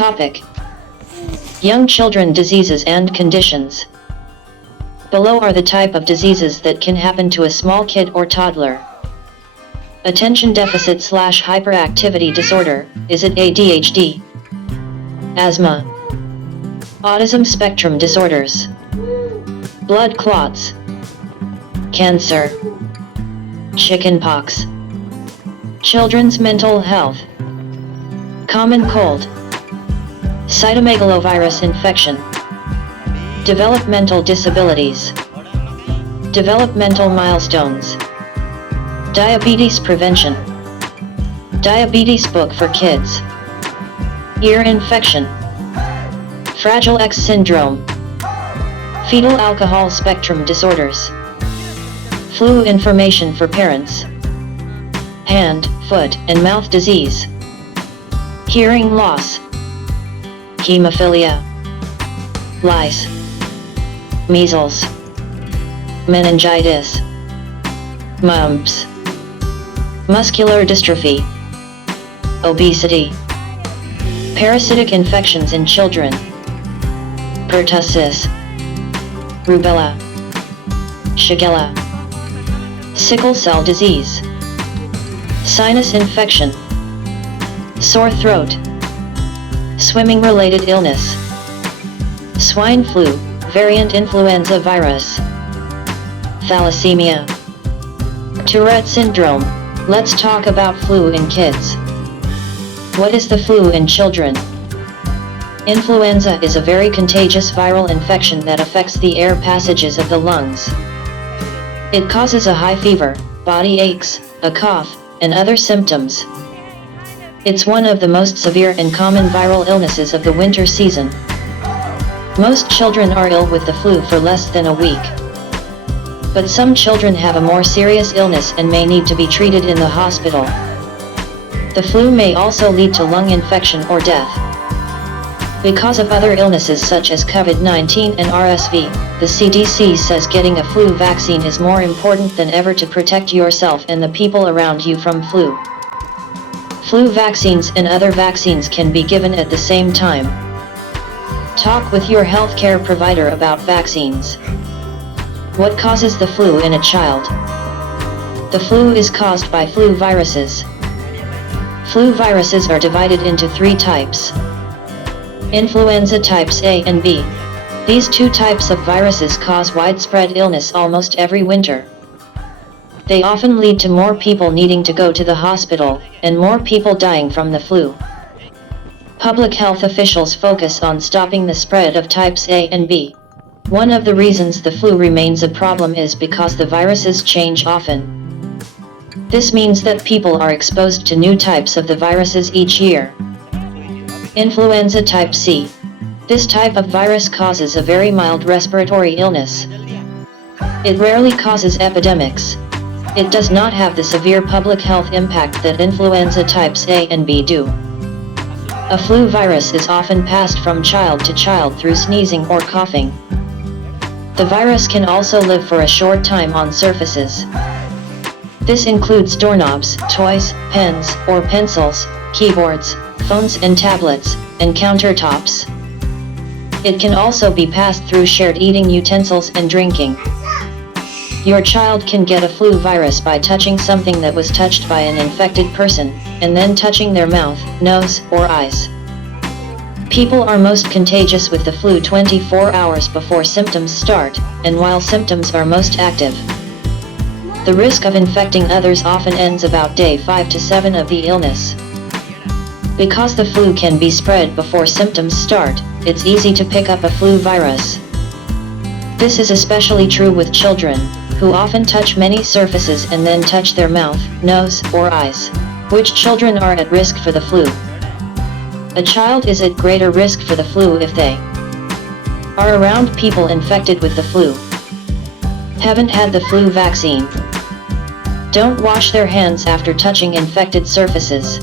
topic: young children diseases and conditions. Below are the type of diseases that can happen to a small kid or toddler. Attention deficit/hyperactivity disorder, is it ADHD? Asthma. Autism spectrum disorders. Blood clots. Cancer. Chickenpox. Children's mental health. Common cold. Cytomegalovirus infection. Developmental disabilities. Developmental milestones. Diabetes prevention. Diabetes book for kids. Ear infection. Fragile X syndrome. Fetal alcohol spectrum disorders. Flu information for parents. Hand, foot, and mouth disease. Hearing loss. Hemophilia. Lice. Measles. Meningitis. Mumps. Muscular dystrophy. Obesity. Parasitic infections in children. Pertussis. Rubella. Shigella. Sickle cell disease. Sinus infection. Sore throat. Swimming-related illness. Swine flu, variant influenza virus. Thalassemia. Tourette syndrome. Let's talk about flu in kids. What is the flu in children? Influenza is a very contagious viral infection that affects the air passages of the lungs. It causes a high fever, body aches, a cough, and other symptoms. It's one of the most severe and common viral illnesses of the winter season. Most children are ill with the flu for less than a week. But some children have a more serious illness and may need to be treated in the hospital. The flu may also lead to lung infection or death. Because of other illnesses such as COVID-19 and RSV, the CDC says getting a flu vaccine is more important than ever to protect yourself and the people around you from flu. Flu vaccines and other vaccines can be given at the same time. Talk with your healthcare provider about vaccines. What causes the flu in a child? The flu is caused by flu viruses. Flu viruses are divided into 3 types. Influenza types A and B. These 2 types of viruses cause widespread illness almost every winter. They often lead to more people needing to go to the hospital, and more people dying from the flu. Public health officials focus on stopping the spread of types A and B. One of the reasons the flu remains a problem is because the viruses change often. This means that people are exposed to new types of the viruses each year. Influenza type C. This type of virus causes a very mild respiratory illness. It rarely causes epidemics. It does not have the severe public health impact that influenza types A and B do. A flu virus is often passed from child to child through sneezing or coughing. The virus can also live for a short time on surfaces. This includes doorknobs, toys, pens or pencils, keyboards, phones and tablets, and countertops. It can also be passed through shared eating utensils and drinking. Your child can get a flu virus by touching something that was touched by an infected person, and then touching their mouth, nose, or eyes. People are most contagious with the flu 24 hours before symptoms start, and while symptoms are most active. The risk of infecting others often ends about day 5 to 7 of the illness. Because the flu can be spread before symptoms start, it's easy to pick up a flu virus. This is especially true with children, who often touch many surfaces and then touch their mouth, nose, or eyes. Which children are at risk for the flu? A child is at greater risk for the flu if they are around people infected with the flu, haven't had the flu vaccine, don't wash their hands after touching infected surfaces.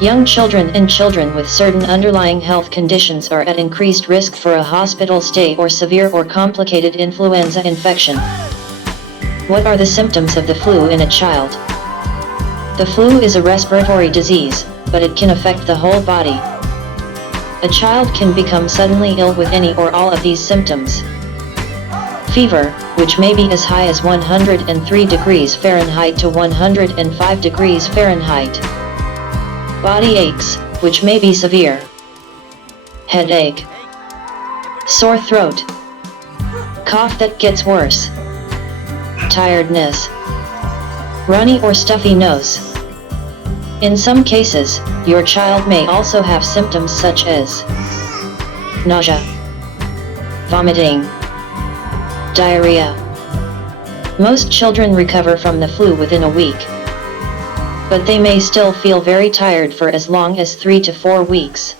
Young children and children with certain underlying health conditions are at increased risk for a hospital stay or severe or complicated influenza infection. What are the symptoms of the flu in a child? The flu is a respiratory disease, but it can affect the whole body. A child can become suddenly ill with any or all of these symptoms. Fever, which may be as high as 103 degrees Fahrenheit to 105 degrees Fahrenheit. Body aches, which may be severe. Headache. Sore throat. Cough that gets worse. Tiredness. Runny or stuffy nose. In some cases, your child may also have symptoms such as nausea, vomiting, diarrhea. Most children recover from the flu within a week, but they may still feel very tired for as long as 3 to 4 weeks.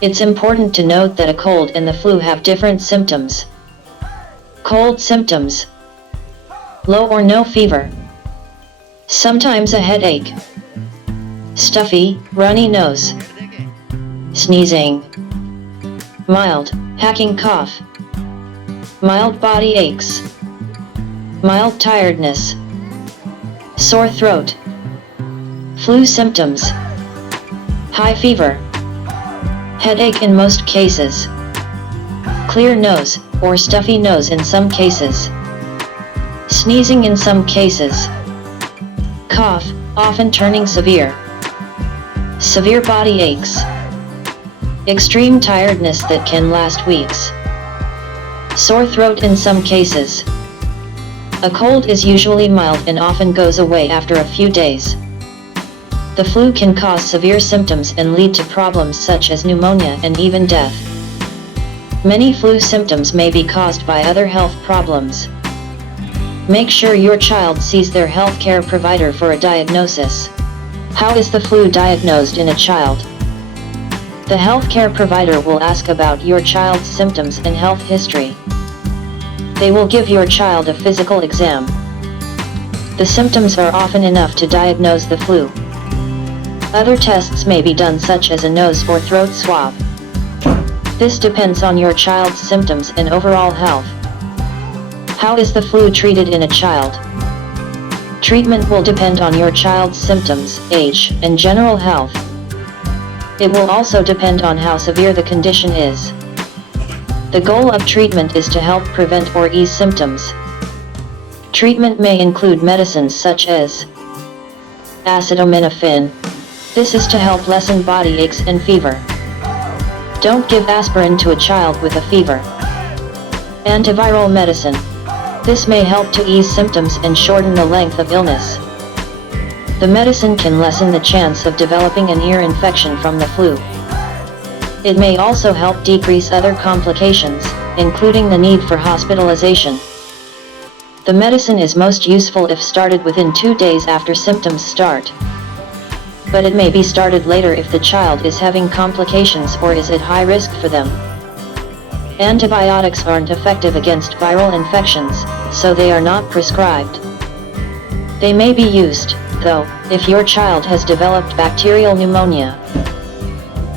It's important to note that a cold and the flu have different symptoms. Cold symptoms: low or no fever, sometimes a headache, stuffy, runny nose, sneezing, mild, hacking cough, mild body aches, mild tiredness, sore throat. Flu symptoms: high fever, headache in most cases, clear nose or stuffy nose in some cases, sneezing in some cases, cough, often turning severe, severe body aches, extreme tiredness that can last weeks, sore throat in some cases. A cold is usually mild and often goes away after a few days. The flu can cause severe symptoms and lead to problems such as pneumonia and even death. Many flu symptoms may be caused by other health problems. Make sure your child sees their healthcare provider for a diagnosis. How is the flu diagnosed in a child? The healthcare provider will ask about your child's symptoms and health history. They will give your child a physical exam. The symptoms are often enough to diagnose the flu. Other tests may be done, such as a nose or throat swab. This depends on your child's symptoms and overall health. How is the flu treated in a child? Treatment will depend on your child's symptoms, age, and general health. It will also depend on how severe the condition is. The goal of treatment is to help prevent or ease symptoms. Treatment may include medicines such as Acetaminophen. This is to help lessen body aches and fever. Don't give aspirin to a child with a fever. Antiviral medicine. This may help to ease symptoms and shorten the length of illness. The medicine can lessen the chance of developing an ear infection from the flu. It may also help decrease other complications, including the need for hospitalization. The medicine is most useful if started within 2 days after symptoms start. But it may be started later if the child is having complications or is at high risk for them. Antibiotics aren't effective against viral infections, so they are not prescribed. They may be used, though, if your child has developed bacterial pneumonia.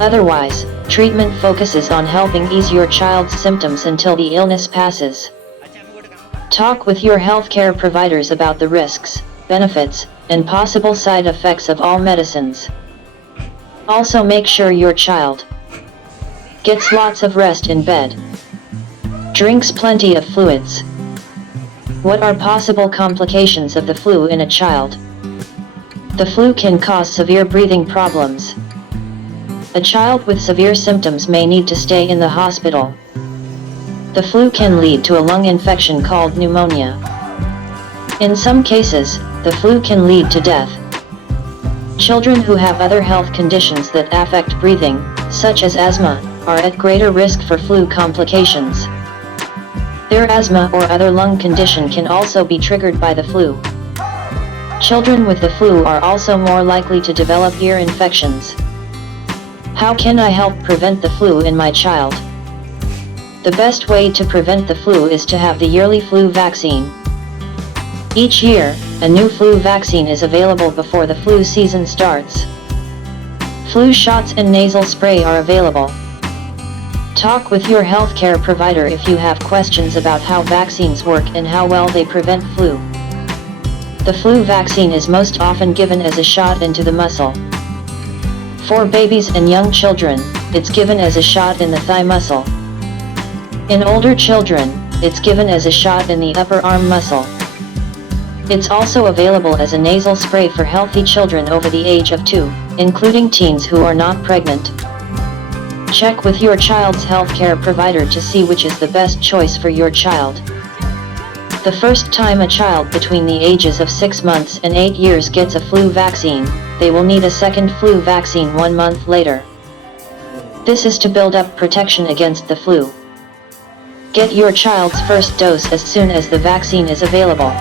Otherwise, treatment focuses on helping ease your child's symptoms until the illness passes. Talk with your healthcare providers about the risks, benefits, and possible side effects of all medicines. Also, make sure your child gets lots of rest in bed, drinks plenty of fluids. What are possible complications of the flu in a child? The flu can cause severe breathing problems. A child with severe symptoms may need to stay in the hospital. The flu can lead to a lung infection called pneumonia. In some cases, the flu can lead to death. Children who have other health conditions that affect breathing, such as asthma, are at greater risk for flu complications. Their asthma or other lung condition can also be triggered by the flu. Children with the flu are also more likely to develop ear infections. How can I help prevent the flu in my child? The best way to prevent the flu is to have the yearly flu vaccine. Each year, a new flu vaccine is available before the flu season starts. Flu shots and nasal spray are available. Talk with your healthcare provider if you have questions about how vaccines work and how well they prevent flu. The flu vaccine is most often given as a shot into the muscle. For babies and young children, it's given as a shot in the thigh muscle. In older children, it's given as a shot in the upper arm muscle. It's also available as a nasal spray for healthy children over the age of 2, including teens who are not pregnant. Check with your child's healthcare provider to see which is the best choice for your child. The first time a child between the ages of 6 months and 8 years gets a flu vaccine, they will need a second flu vaccine 1 month later. This is to build up protection against the flu. Get your child's first dose as soon as the vaccine is available.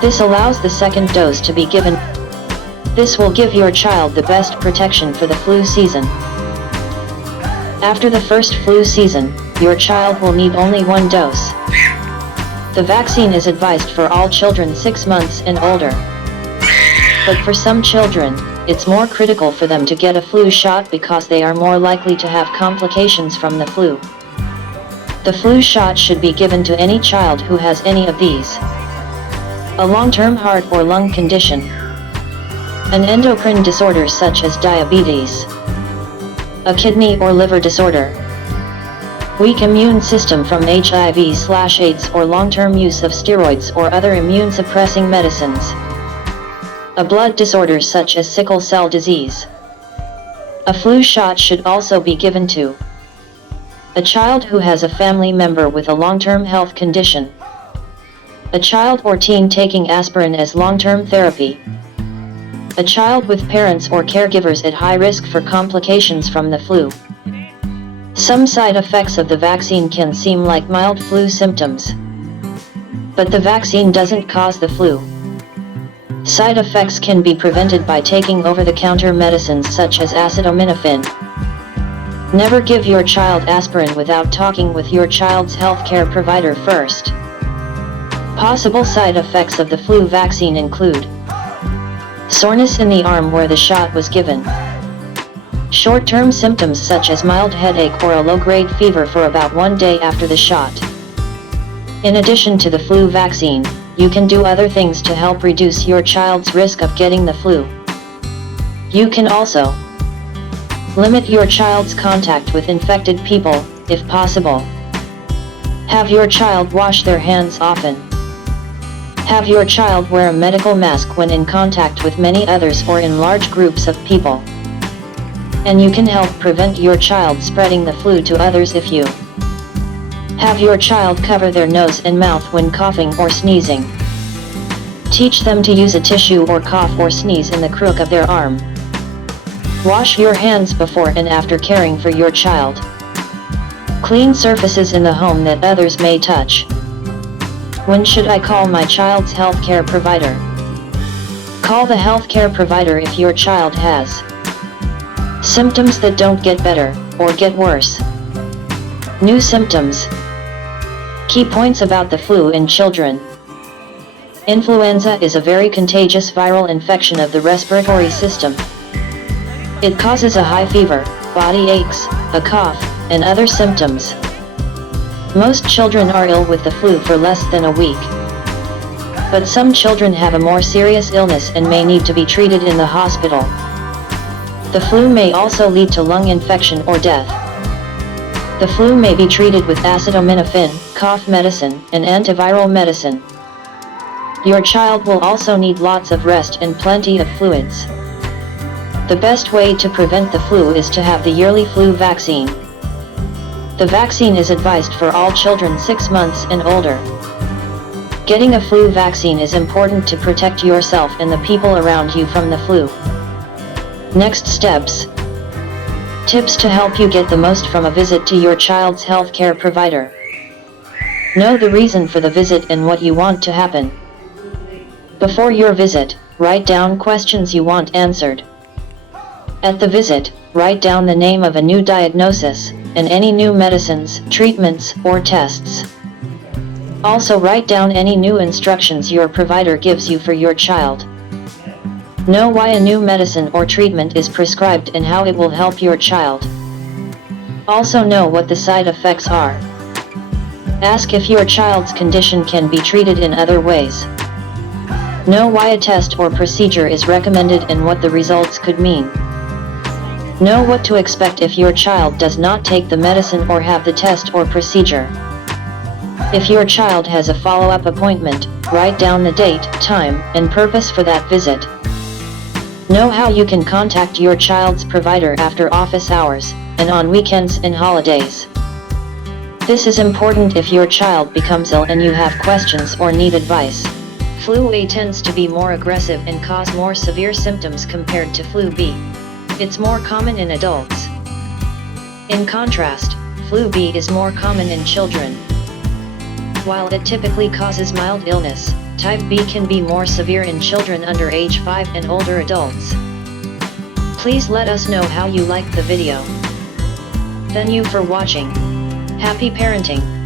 This allows the second dose to be given. This will give your child the best protection for the flu season. After the first flu season, your child will need only 1 dose. The vaccine is advised for all children 6 months and older. But for some children, it's more critical for them to get a flu shot because they are more likely to have complications from the flu. The flu shot should be given to any child who has any of these: a long-term heart or lung condition, an endocrine disorder such as diabetes, a kidney or liver disorder, weak immune system from HIV/AIDS or long-term use of steroids or other immune-suppressing medicines, a blood disorder such as sickle cell disease. A flu shot should also be given to a child who has a family member with a long-term health condition, a child or teen taking aspirin as long-term therapy, a child with parents or caregivers at high risk for complications from the flu. Some side effects of the vaccine can seem like mild flu symptoms, but the vaccine doesn't cause the flu. Side effects can be prevented by taking over-the-counter medicines such as Acetaminophen. Never give your child aspirin without talking with your child's healthcare provider first. Possible side effects of the flu vaccine include soreness in the arm where the shot was given, short-term symptoms such as mild headache or a low-grade fever for about 1 day after the shot. In addition to the flu vaccine, you can do other things to help reduce your child's risk of getting the flu. You can also limit your child's contact with infected people, if possible. Have your child wash their hands often. Have your child wear a medical mask when in contact with many others or in large groups of people. And you can help prevent your child spreading the flu to others if you have your child cover their nose and mouth when coughing or sneezing. Teach them to use a tissue or cough or sneeze in the crook of their arm. Wash your hands before and after caring for your child. Clean surfaces in the home that others may touch. When should I call my child's healthcare provider? Call the healthcare provider if your child has symptoms that don't get better, or get worse. New symptoms. Key points about the flu in children. Influenza is a very contagious viral infection of the respiratory system. It causes a high fever, body aches, a cough, and other symptoms. Most children are ill with the flu for less than a week. But some children have a more serious illness and may need to be treated in the hospital. The flu may also lead to lung infection or death. The flu may be treated with acetaminophen, cough medicine, and antiviral medicine. Your child will also need lots of rest and plenty of fluids. The best way to prevent the flu is to have the yearly flu vaccine. The vaccine is advised for all children 6 months and older. Getting a flu vaccine is important to protect yourself and the people around you from the flu. Next steps. Tips to help you get the most from a visit to your child's healthcare provider. Know the reason for the visit and what you want to happen. Before your visit, write down questions you want answered. At the visit, write down the name of a new diagnosis, and any new medicines, treatments, or tests. Also write down any new instructions your provider gives you for your child. Know why a new medicine or treatment is prescribed and how it will help your child. Also know what the side effects are. Ask if your child's condition can be treated in other ways. Know why a test or procedure is recommended and what the results could mean. Know what to expect if your child does not take the medicine or have the test or procedure. If your child has a follow-up appointment, write down the date, time, and purpose for that visit. Know how you can contact your child's provider after office hours, and on weekends and holidays. This is important if your child becomes ill and you have questions or need advice. Flu A tends to be more aggressive and cause more severe symptoms compared to flu B. It's more common in adults. In contrast, flu B is more common in children. While it typically causes mild illness, type B can be more severe in children under age 5 and older adults. Please let us know how you liked the video. Thank you for watching. Happy parenting!